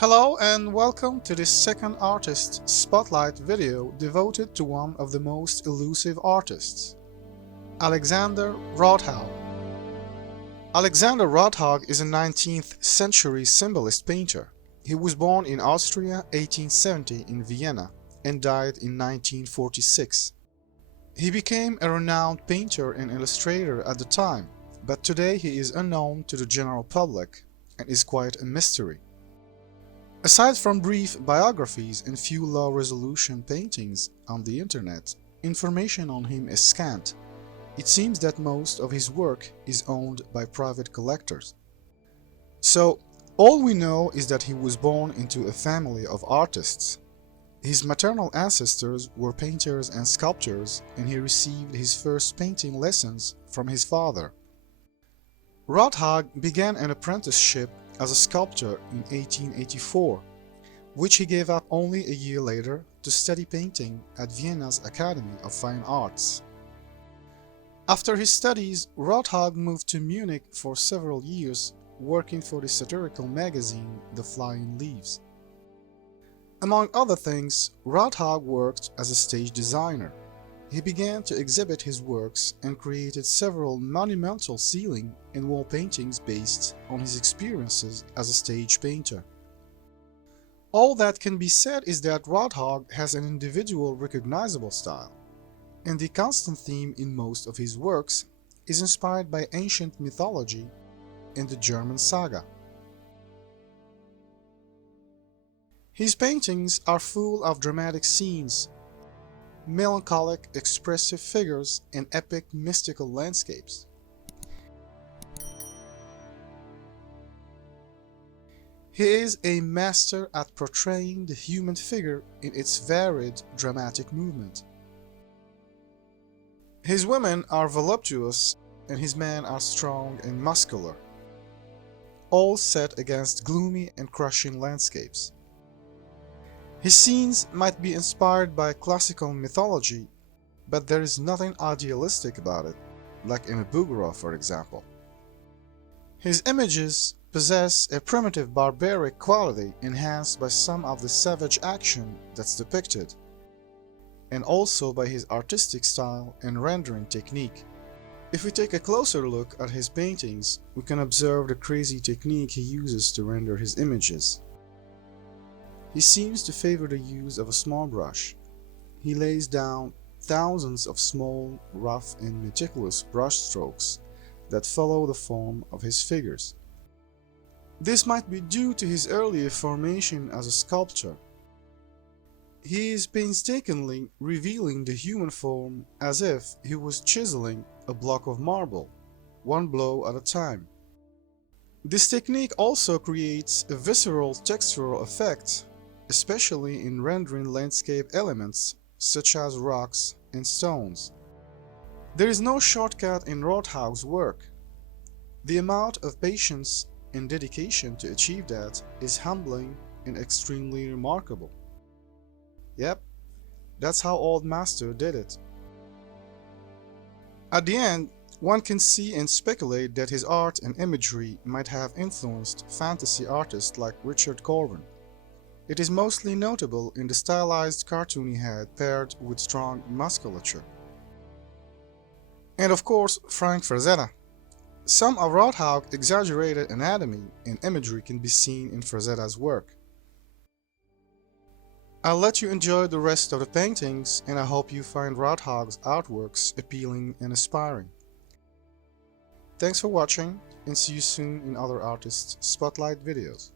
Hello and welcome to this second artist spotlight video devoted to one of the most elusive artists, Alexander Rothaug. Alexander Rothaug is a 19th century symbolist painter. He was born in Austria 1870 in Vienna and died in 1946. He became a renowned painter and illustrator at the time, but today he is unknown to the general public and is quite a mystery. Aside from brief biographies and few low-resolution paintings on the internet, information on him is scant. It seems that most of his work is owned by private collectors. So, all we know is that he was born into a family of artists. His maternal ancestors were painters and sculptors, and he received his first painting lessons from his father. Rothaug began an apprenticeship as a sculptor in 1884, which he gave up only a year later to study painting at Vienna's Academy of Fine Arts. After his studies, Rothaug moved to Munich for several years, working for the satirical magazine The Flying Leaves. Among other things, Rothaug worked as a stage designer. He began to exhibit his works and created several monumental ceiling and wall paintings based on his experiences as a stage painter. All that can be said is that Rothaug has an individual recognizable style, and the constant theme in most of his works is inspired by ancient mythology and the German saga. His paintings are full of dramatic scenes, melancholic, expressive figures, and epic mystical landscapes. He is a master at portraying the human figure in its varied dramatic movement. His women are voluptuous and his men are strong and muscular, all set against gloomy and crushing landscapes. His scenes might be inspired by classical mythology, but there is nothing idealistic about it, like in a Bouguereau, for example. His images possess a primitive barbaric quality enhanced by some of the savage action that's depicted, and also by his artistic style and rendering technique. If we take a closer look at his paintings, we can observe the crazy technique he uses to render his images. He seems to favor the use of a small brush. He lays down thousands of small, rough and meticulous brush strokes that follow the form of his figures. This might be due to his earlier formation as a sculptor. He is painstakingly revealing the human form as if he was chiseling a block of marble, one blow at a time. This technique also creates a visceral textural effect, especially in rendering landscape elements such as rocks and stones. There is no shortcut in Rothaug's work. The amount of patience and dedication to achieve that is humbling and extremely remarkable. Yep, that's how Old Master did it. At the end, one can see and speculate that his art and imagery might have influenced fantasy artists like Richard Corben. It is mostly notable in the stylized cartoony head paired with strong musculature. And of course, Frank Frazetta. Some of Rothaug's exaggerated anatomy and imagery can be seen in Frazetta's work. I'll let you enjoy the rest of the paintings, and I hope you find Rothaug's artworks appealing and inspiring. Thanks for watching, and see you soon in other artist spotlight videos.